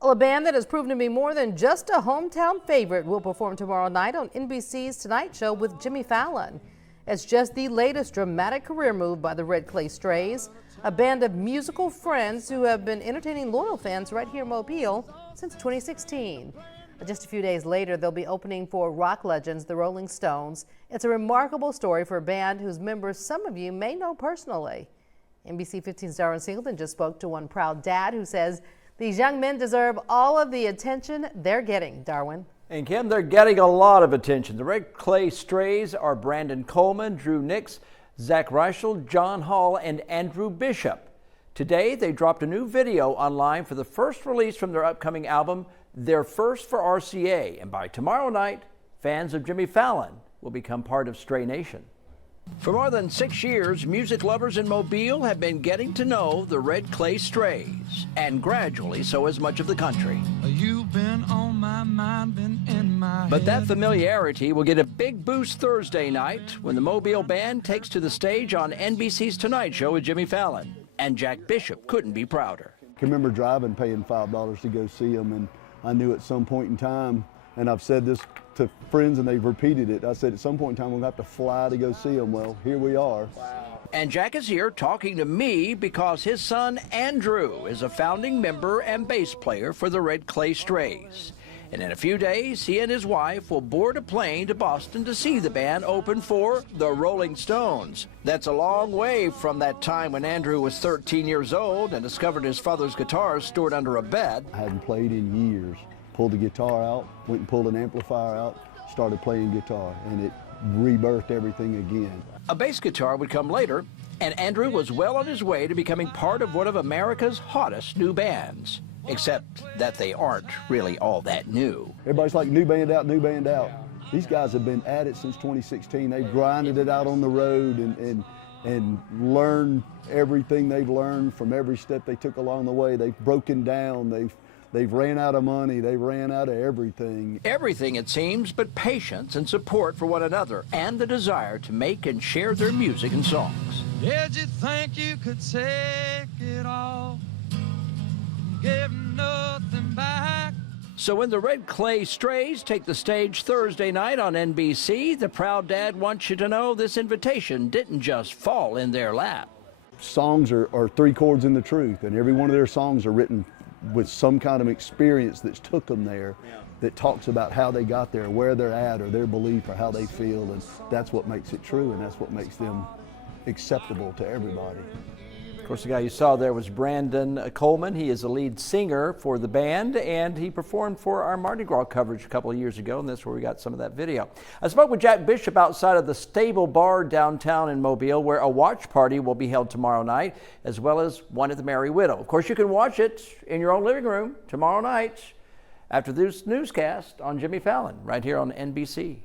Well, a band that has proven to be more than just a hometown favorite will perform tomorrow night on NBC's Tonight Show with Jimmy Fallon. It's just the latest dramatic career move by the Red Clay Strays, a band of musical friends who have been entertaining loyal fans right here in Mobile since 2016. Just a few days later, they'll be opening for rock legends, the Rolling Stones. It's a remarkable story for a band whose members some of you may know personally. NBC 15's Darwin Singleton just spoke to one proud dad who says these young men deserve all of the attention they're getting. Darwin. And Kim, they're getting a lot of attention. The Red Clay Strays are Brandon Coleman, Drew Nix, Zach Reichel, John Hall, and Andrew Bishop. Today, they dropped a new video online for the first release from their upcoming album, their first for RCA. And by tomorrow night, fans of Jimmy Fallon will become part of Stray Nation. For more than 6 years, music lovers in Mobile have been getting to know the Red Clay Strays, and gradually so has much of the country. You've been on my mind, been in my But that head. familiarity will get a big boost Thursday night when the Mobile band takes to the stage on NBC's Tonight Show with Jimmy Fallon. And Jack Bishop couldn't be prouder. I can remember driving, paying $5 to go see them, and I knew at some point in time, and I've said this to friends and they've repeated it, I said at some point in time we'll have to fly to go see them. Well, here we are. Wow. And Jack is here talking to me because his son Andrew is a founding member and bass player for the Red Clay Strays. And in a few days, he and his wife will board a plane to Boston to see the band open for the Rolling Stones. That's a long way from that time when Andrew was 13 years old and discovered his father's guitar stored under a bed. I hadn't played in years. Pulled the guitar out, went and pulled an amplifier out, started playing guitar, and it rebirthed everything again. A bass guitar would come later, and Andrew was well on his way to becoming part of one of America's hottest new bands. Except that they aren't really all that new. Everybody's like, new band out, new band out. These guys have been at it since 2016. They've grinded it out on the road and learned everything they've learned from every step they took along the way. They've broken down, they've ran out of money, they ran out of everything. Everything, it seems, but patience and support for one another and the desire to make and share their music and songs. Did you think you could take it all? Give nothing back. So when the Red Clay Strays take the stage Thursday night on NBC, the proud dad wants you to know this invitation didn't just fall in their lap. Songs are 3 chords in the truth, and every one of their songs are written with some kind of experience that's took them there, that talks about how they got there, where they're at, or their belief, or how they feel, and that's what makes it true, and that's what makes them acceptable to everybody. Of course, the guy you saw there was Brandon Coleman. He is the lead singer for the band, and he performed for our Mardi Gras coverage a couple of years ago, and that's where we got some of that video. I spoke with Jack Bishop outside of the Stable Bar downtown in Mobile, where a watch party will be held tomorrow night, as well as one at the Merry Widow. Of course, you can watch it in your own living room tomorrow night after this newscast on Jimmy Fallon, right here on NBC.